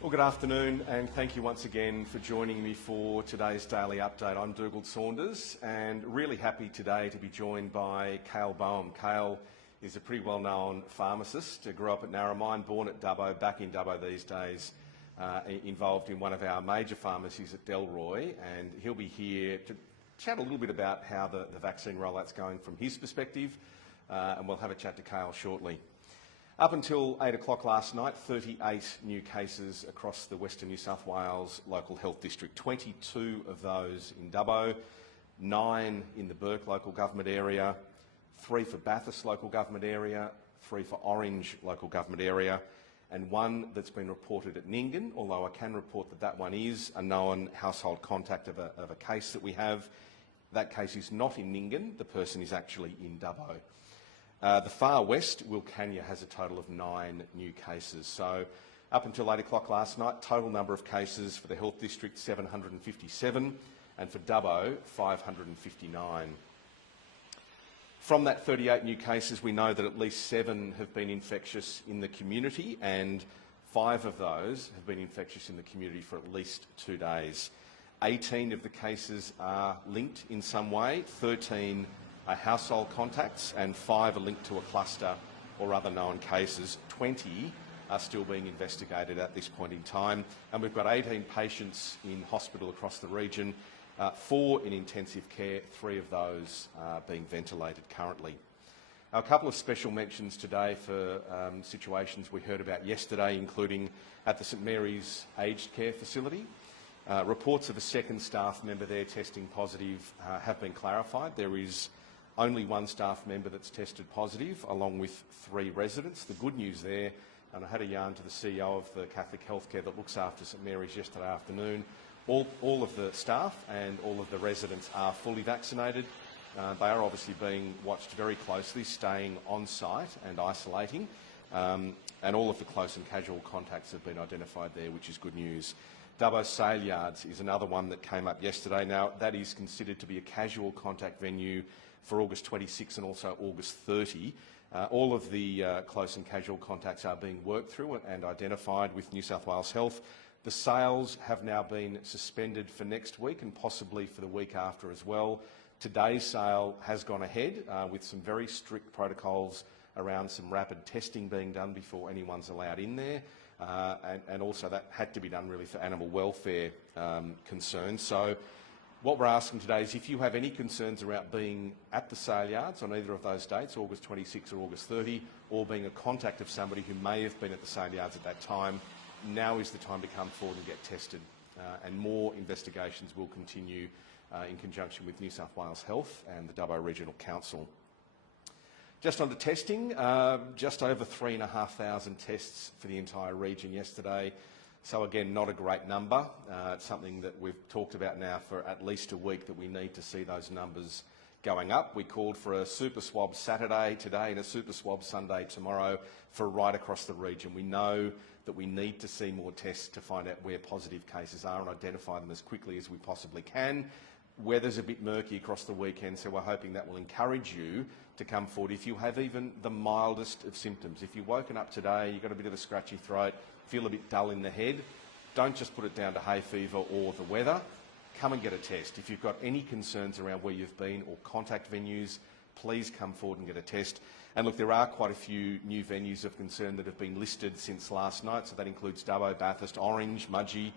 Well, good afternoon, and thank you once again for joining me for today's Daily Update. I'm Dougal Saunders, and really happy today to be joined by Cale Boehm. Cale is a pretty well-known pharmacist. Grew up at Narromine, born at Dubbo, back in Dubbo these days, involved in one of our major pharmacies at Delroy, and he'll be here to chat a little bit about how the vaccine rollout's going from his perspective, and we'll have a chat to Cale shortly. Up until 8 o'clock last night, 38 new cases across the Western New South Wales Local Health District, 22 of those in Dubbo, 9 in the Bourke Local Government Area, 3 for Bathurst Local Government Area, 3 for Orange Local Government Area, and 1 that's been reported at Nyngan, although I can report that that one is a known household contact of a case that we have. That case is not in Nyngan, the person is actually in Dubbo. The far west, Wilcannia, has a total of 9 new cases. So up until 8 o'clock last night, total number of cases for the Health District 757, and for Dubbo 559. From that 38 new cases, we know that at least 7 have been infectious in the community, and 5 of those have been infectious in the community for at least 2 days. 18 of the cases are linked in some way, 13 are household contacts, and 5 are linked to a cluster or other known cases. 20 are still being investigated at this point in time, and we've got 18 patients in hospital across the region, 4 in intensive care, 3 of those are being ventilated currently. Now, a couple of special mentions today for situations we heard about yesterday, including at the St Mary's Aged Care Facility. Reports of a second staff member there testing positive have been clarified. There is only 1 staff member that's tested positive, along with 3 residents. The good news there, and I had a yarn to the CEO of the Catholic Healthcare that looks after St Mary's yesterday afternoon, all of the staff and all of the residents are fully vaccinated. They are obviously being watched very closely, staying on site and isolating, and all of the close and casual contacts have been identified there, which is good news. Dubbo Sale Yards is another one that came up yesterday. Now, that is considered to be a casual contact venue for August 26 and also August 30. All of the close and casual contacts are being worked through and identified with New South Wales Health. The sales have now been suspended for next week and possibly for the week after as well. Today's sale has gone ahead with some very strict protocols around some rapid testing being done before anyone's allowed in there. And also that had to be done really for animal welfare concerns. So what we're asking today is if you have any concerns about being at the sale yards on either of those dates, August 26 or August 30, or being a contact of somebody who may have been at the sale yards at that time, now is the time to come forward and get tested. And more investigations will continue in conjunction with New South Wales Health and the Dubbo Regional Council. Just on to testing, just over 3,500 tests for the entire region yesterday. So again, not a great number. It's something that we've talked about now for at least a week, that we need to see those numbers going up. We called for a super swab Saturday today and a super swab Sunday tomorrow for right across the region. We know that we need to see more tests to find out where positive cases are and identify them as quickly as we possibly can. Weather's a bit murky across the weekend, so we're hoping that will encourage you to come forward if you have even the mildest of symptoms. If you've woken up today, you've got a bit of a scratchy throat, feel a bit dull in the head, don't just put it down to hay fever or the weather. Come and get a test. If you've got any concerns around where you've been or contact venues, please come forward and get a test. And look, there are quite a few new venues of concern that have been listed since last night, so that includes Dubbo, Bathurst, Orange, Mudgee.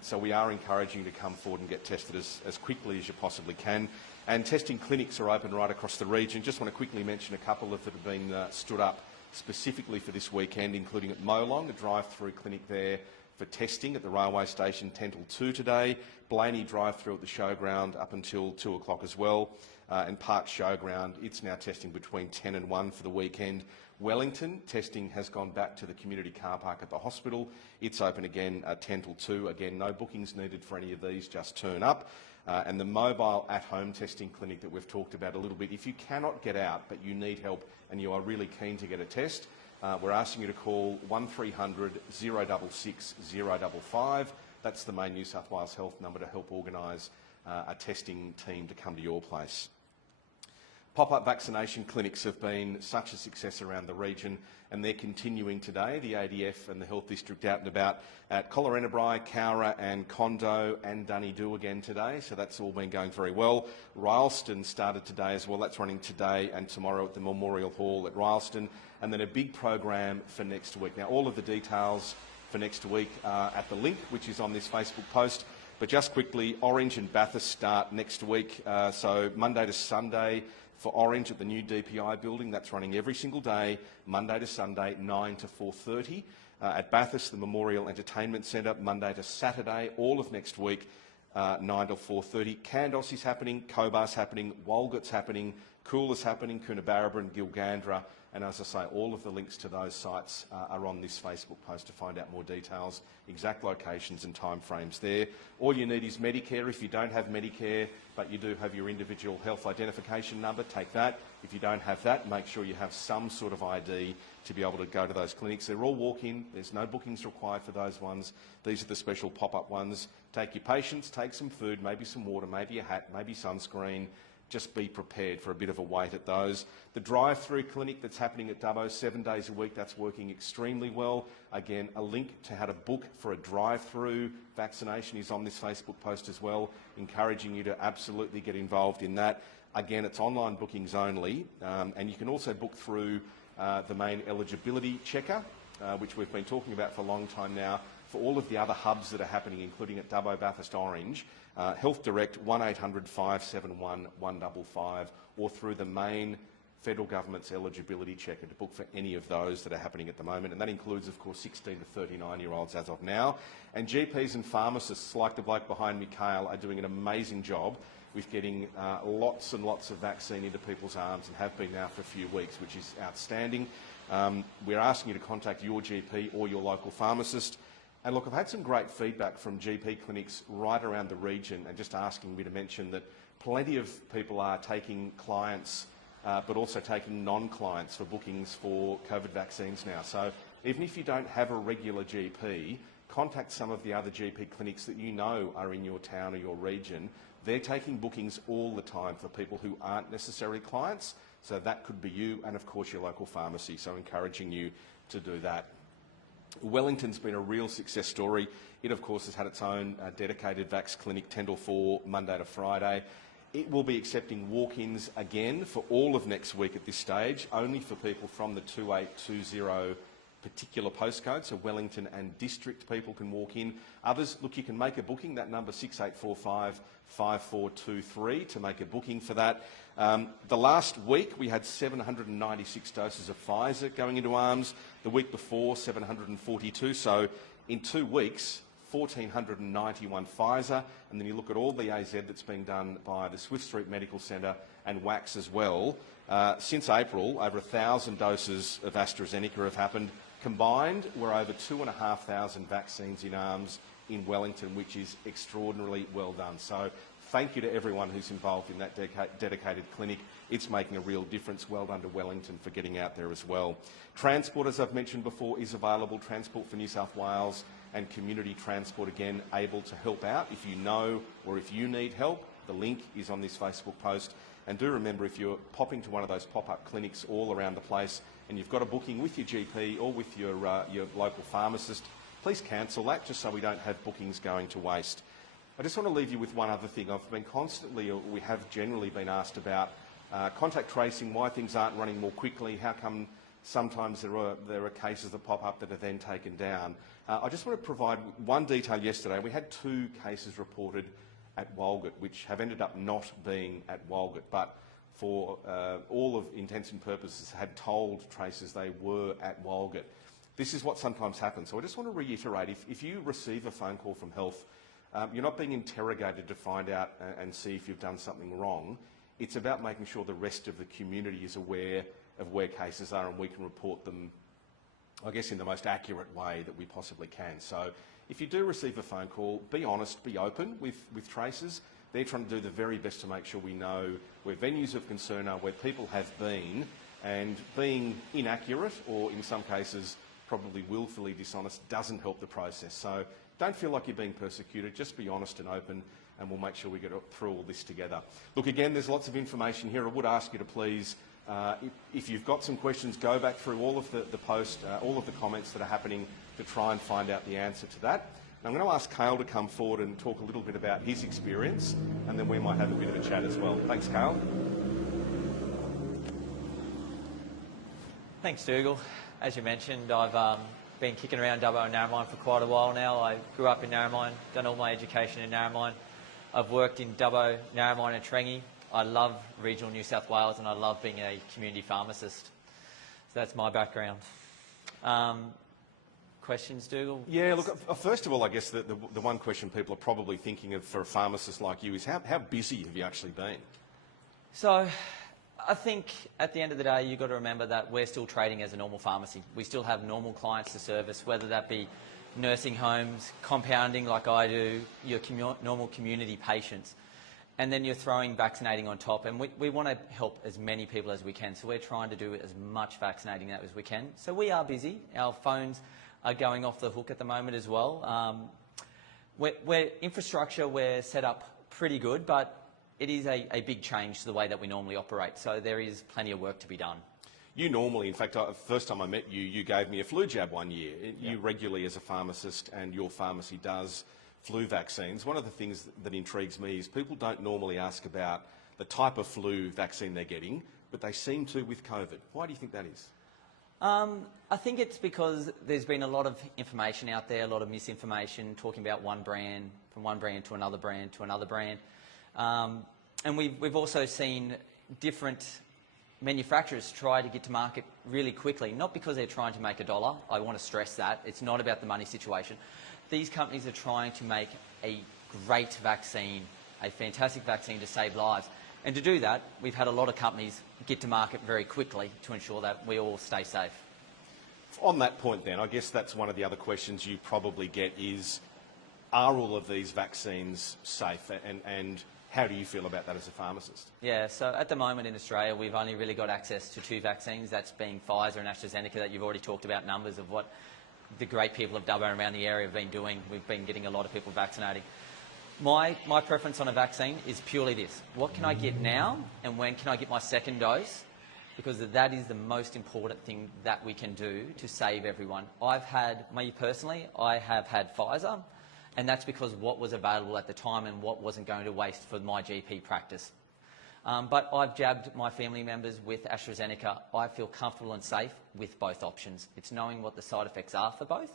So we are encouraging you to come forward and get tested as quickly as you possibly can. And testing clinics are open right across the region. Just want to quickly mention a couple that have been stood up specifically for this weekend, including at Molong, a drive-through clinic there for testing at the railway station 10 till 2 today. Blaney drive-through at the showground up until 2 o'clock as well. And Park Showground, it's now testing between 10 and 1 for the weekend. Wellington, testing has gone back to the community car park at the hospital. It's open again at 10 till 2. Again, no bookings needed for any of these, just turn up. And the mobile at-home testing clinic that we've talked about a little bit, if you cannot get out but you need help and you are really keen to get a test, we're asking you to call 1300 066 055. That's the main New South Wales Health number to help organise a testing team to come to your place. Pop-up vaccination clinics have been such a success around the region, and they're continuing today. The ADF and the Health District out and about at Collarenebri, Cowra and Condo and Dunedoo again today, so that's all been going very well. Rylstone started today as well. That's running today and tomorrow at the Memorial Hall at Rylstone, and then a big program for next week. Now, all of the details for next week are at the link, which is on this Facebook post. But just quickly, Orange and Bathurst start next week, so Monday to Sunday for Orange at the new DPI building. That's running every single day, Monday to Sunday, 9 to 4:30. At Bathurst, the Memorial Entertainment Centre, Monday to Saturday, all of next week, 9 to 4:30. Kandos is happening, Cobar's happening, Walgett's happening, Coola's happening, Coonabarabra and Gilgandra. And as I say, all of the links to those sites are on this Facebook post to find out more details, exact locations and timeframes there. All you need is Medicare. If you don't have Medicare, but you do have your individual health identification number, take that. If you don't have that, make sure you have some sort of ID to be able to go to those clinics. They're all walk-in. There's no bookings required for those ones. These are the special pop-up ones. Take your patients, take some food, maybe some water, maybe a hat, maybe sunscreen. Just be prepared for a bit of a wait at those. The drive-through clinic that's happening at Dubbo 7 days a week, that's working extremely well. Again, a link to how to book for a drive-through vaccination is on this Facebook post as well, encouraging you to absolutely get involved in that. Again, it's online bookings only, and you can also book through the main eligibility checker, which we've been talking about for a long time now, for all of the other hubs that are happening, including at Dubbo, Bathurst, Orange. Health Direct 1800 571 155, or through the main federal government's eligibility checker to book for any of those that are happening at the moment. And that includes, of course, 16 to 39-year-olds as of now. And GPs and pharmacists, like the bloke behind me, Kale, are doing an amazing job with getting lots and lots of vaccine into people's arms, and have been now for a few weeks, which is outstanding. We're asking you to contact your GP or your local pharmacist. And look, I've had some great feedback from GP clinics right around the region, and just asking me to mention that plenty of people are taking clients, but also taking non-clients for bookings for COVID vaccines now. So even if you don't have a regular GP, contact some of the other GP clinics that you know are in your town or your region. They're taking bookings all the time for people who aren't necessarily clients. So that could be you, and of course your local pharmacy. So encouraging you to do that. Wellington's been a real success story. It, of course, has had its own dedicated Vax clinic, 10 till 4, Monday to Friday. It will be accepting walk-ins again for all of next week at this stage, only for people from the 2820 particular postcode, so Wellington and district people can walk in. Others, look, you can make a booking, that number 6845 5423 to make a booking for that. The last week we had 796 doses of Pfizer going into arms. The week before, 742. So in 2 weeks, 1,491 Pfizer. And then you look at all the AZ that's being done by the Swift Street Medical Centre and WAX as well. Since April, over 1,000 doses of AstraZeneca have happened. Combined, we're over 2,500 vaccines in arms in Wellington, which is extraordinarily well done. So thank you to everyone who's involved in that dedicated clinic. It's making a real difference. Well done to Wellington for getting out there as well. Transport, as I've mentioned before, is available. Transport for New South Wales and Community Transport, again, able to help out. If you know or if you need help, the link is on this Facebook post. And do remember, if you're popping to one of those pop-up clinics all around the place and you've got a booking with your GP or with your local pharmacist, please cancel that, just so we don't have bookings going to waste. I just want to leave you with one other thing. I've been constantly, or we have generally been asked about contact tracing, why things aren't running more quickly, how come sometimes there are cases that pop up that are then taken down. I just want to provide one detail. Yesterday we had 2 cases reported at Walgett, which have ended up not being at Walgett, but for all of intents and purposes had told tracers they were at Walgett. This is what sometimes happens. So I just want to reiterate, if you receive a phone call from health, you're not being interrogated to find out and see if you've done something wrong. It's about making sure the rest of the community is aware of where cases are, and we can report them, I guess, in the most accurate way that we possibly can. So if you do receive a phone call, be honest, be open with tracers. They're trying to do the very best to make sure we know where venues of concern are, where people have been, and being inaccurate, or in some cases probably willfully dishonest, doesn't help the process. So don't feel like you're being persecuted, just be honest and open. and we'll make sure we get through all this together. Look, again, there's lots of information here. I would ask you to please, if you've got some questions, go back through all of the post, all of the comments that are happening to try and find out the answer to that. I'm going to ask Cale to come forward and talk a little bit about his experience, and then we might have a bit of a chat as well. Thanks, Cale. Thanks, Dougal. As you mentioned, I've been kicking around Dubbo and Narromine for quite a while now. I grew up in Narromine, done all my education in Narromine. I've worked in Dubbo, Narromine and Trengi. I love regional New South Wales and I love being a community pharmacist. So that's my background. Questions, Dougal? Yeah, look, first of all, I guess the one question people are probably thinking of for a pharmacist like you is how busy have you actually been? So I think at the end of the day, you've got to remember that we're still trading as a normal pharmacy. We still have normal clients to service, whether that be nursing homes, compounding like I do, your normal community patients. And then you're throwing vaccinating on top. And we want to help as many people as we can. So we're trying to do as much vaccinating as we can. So we are busy. Our phones are going off the hook at the moment as well. We're infrastructure, we're set up pretty good, but it is a big change to the way that we normally operate. So there is plenty of work to be done. You normally, in fact, first time I met you, you gave me a flu jab one year. You regularly, as a pharmacist, and your pharmacy does flu vaccines. One of the things that intrigues me is people don't normally ask about the type of flu vaccine they're getting, but they seem to with COVID. Why do you think that is? I think it's because there's been a lot of information out there, a lot of misinformation, talking about one brand, from one brand to another brand to another brand. And we've also seen different manufacturers try to get to market really quickly, not because they're trying to make a dollar. I want to stress that. It's not about the money situation. These companies are trying to make a great vaccine, a fantastic vaccine to save lives. And to do that, we've had a lot of companies get to market very quickly to ensure that we all stay safe. On that point then, I guess that's one of the other questions you probably get is, are all of these vaccines safe, and how do you feel about that as a pharmacist? Yeah, so at the moment in Australia, we've only really got access to 2 vaccines, that's being Pfizer and AstraZeneca, that you've already talked about numbers of what the great people of Dubbo and around the area have been doing. We've been getting a lot of people vaccinating. My preference on a vaccine is purely this. What can I get now, and when can I get my second dose? Because that is the most important thing that we can do to save everyone. Me personally, I have had Pfizer, and that's because what was available at the time and what wasn't going to waste for my GP practice. But I've jabbed my family members with AstraZeneca. I feel comfortable and safe with both options. It's knowing what the side effects are for both,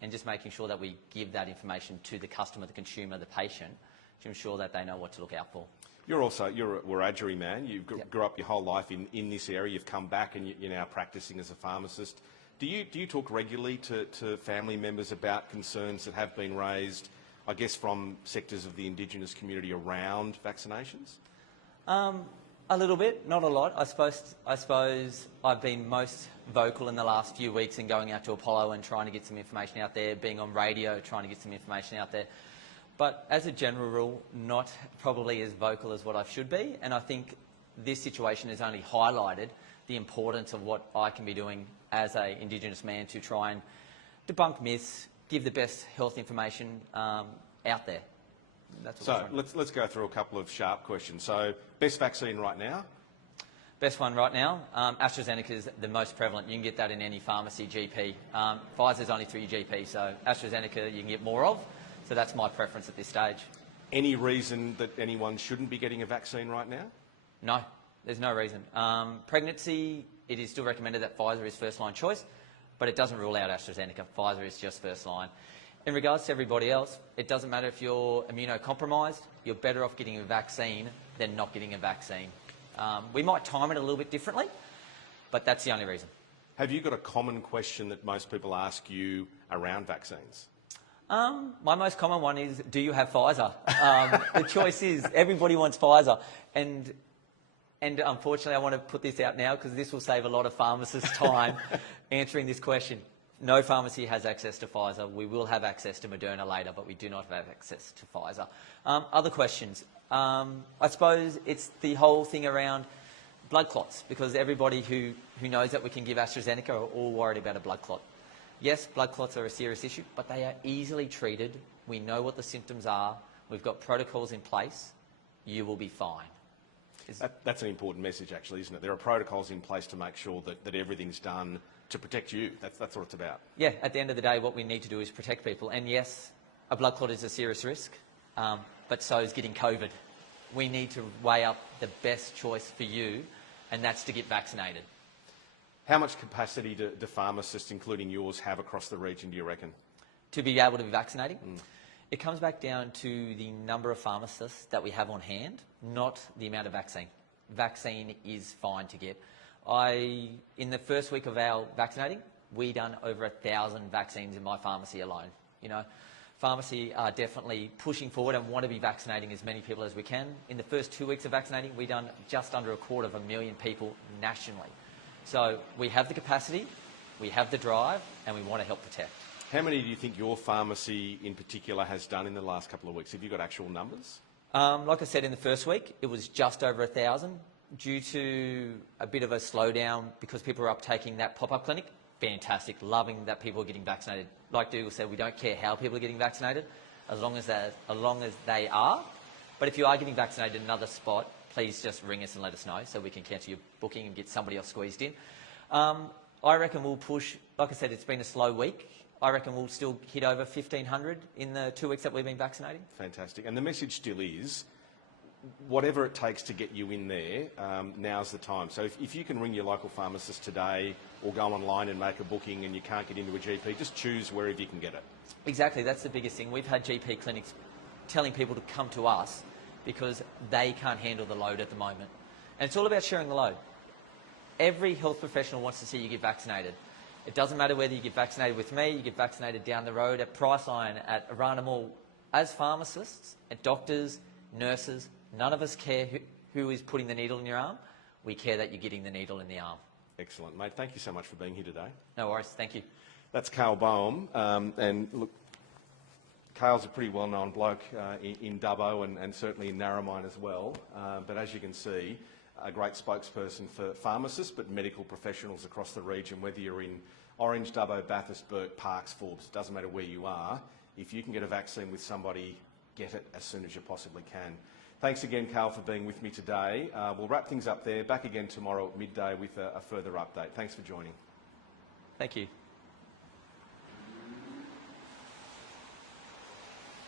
and just making sure that we give that information to the customer, the consumer, the patient, to ensure that they know what to look out for. You're a Wiradjuri man. You grew up your whole life in this area. You've come back and you're now practising as a pharmacist. Do you talk regularly to family members about concerns that have been raised, I guess, from sectors of the Indigenous community around vaccinations? A little bit, not a lot. I suppose I've been most vocal in the last few weeks in going out to Apollo and trying to get some information out there, being on radio, trying to get some information out there. But as a general rule, not probably as vocal as what I should be. And I think this situation has only highlighted the importance of what I can be doing as an Indigenous man to try and debunk myths, give the best health information out there. So let's go through a couple of sharp questions. So best vaccine right now? Best one right now, AstraZeneca is the most prevalent. You can get that in any pharmacy, GP. Pfizer's only through your GP, so AstraZeneca you can get more of. So that's my preference at this stage. Any reason that anyone shouldn't be getting a vaccine right now? No, there's no reason. Pregnancy, it is still recommended that Pfizer is first-line choice, but it doesn't rule out AstraZeneca. Pfizer is just first-line. In regards to everybody else, it doesn't matter if you're immunocompromised, you're better off getting a vaccine than not getting a vaccine. We might time it a little bit differently, but that's the only reason. Have you got a common question that most people ask you around vaccines? My most common one is, do you have Pfizer? The choice is, everybody wants Pfizer. And unfortunately, I want to put this out now because this will save a lot of pharmacists' time answering this question. No pharmacy has access to Pfizer. We will have access to Moderna later, but we do not have access to Pfizer. Other questions? I suppose it's the whole thing around blood clots, because everybody who knows that we can give AstraZeneca are all worried about a blood clot. Yes, blood clots are a serious issue, but they are easily treated. We know what the symptoms are. We've got protocols in place. You will be fine. That's an important message, actually, isn't it? There are protocols in place to make sure that everything's done to protect you. That's what it's about. Yeah, at the end of the day, what we need to do is protect people. And yes, a blood clot is a serious risk, but so is getting COVID. We need to weigh up the best choice for you, and that's to get vaccinated. How much capacity do pharmacists, including yours, have across the region, do you reckon? To be able to be vaccinating? It comes back down to the number of pharmacists that we have on hand, not the amount of vaccine. Vaccine is fine to get. In the first week of our vaccinating, we done over 1,000 vaccines in my pharmacy alone. You know, pharmacy are definitely pushing forward and want to be vaccinating as many people as we can. In the first 2 weeks of vaccinating, we done just under 250,000 people nationally. So we have the capacity, we have the drive, and we want to help protect. How many do you think your pharmacy in particular has done in the last couple of weeks? Have you got actual numbers? Like I said, in the first week, it was just over 1,000. Due to a bit of a slowdown because people are uptaking that pop-up clinic, fantastic, loving that people are getting vaccinated. Like Dougal said, we don't care how people are getting vaccinated, as long as they are. But if you are getting vaccinated in another spot, please just ring us and let us know so we can cancel your booking and get somebody else squeezed in. I reckon we'll push, like I said, it's been a slow week. I reckon we'll still hit over 1,500 in the 2 weeks that we've been vaccinating. Fantastic. And the message still is, whatever it takes to get you in there, now's the time. So if you can ring your local pharmacist today or go online and make a booking and you can't get into a GP, just choose wherever you can get it. Exactly, that's the biggest thing. We've had GP clinics telling people to come to us because they can't handle the load at the moment. And it's all about sharing the load. Every health professional wants to see you get vaccinated. It doesn't matter whether you get vaccinated with me, you get vaccinated down the road at Priceline, at Arana Mall. As pharmacists, and doctors, nurses, none of us care who is putting the needle in your arm. We care that you're getting the needle in the arm. Excellent, mate. Thank you so much for being here today. No worries. Thank you. That's Carl Boehm. And look, Carl's a pretty well-known bloke in Dubbo and certainly in Narromine as well. But as you can see, a great spokesperson for pharmacists, but medical professionals across the region, whether you're in Orange, Dubbo, Bathurst, Bourke, Parkes, Forbes, it doesn't matter where you are. If you can get a vaccine with somebody, get it as soon as you possibly can. Thanks again, Carl, for being with me today. We'll wrap things up there. Back again tomorrow at midday with a further update. Thanks for joining. Thank you.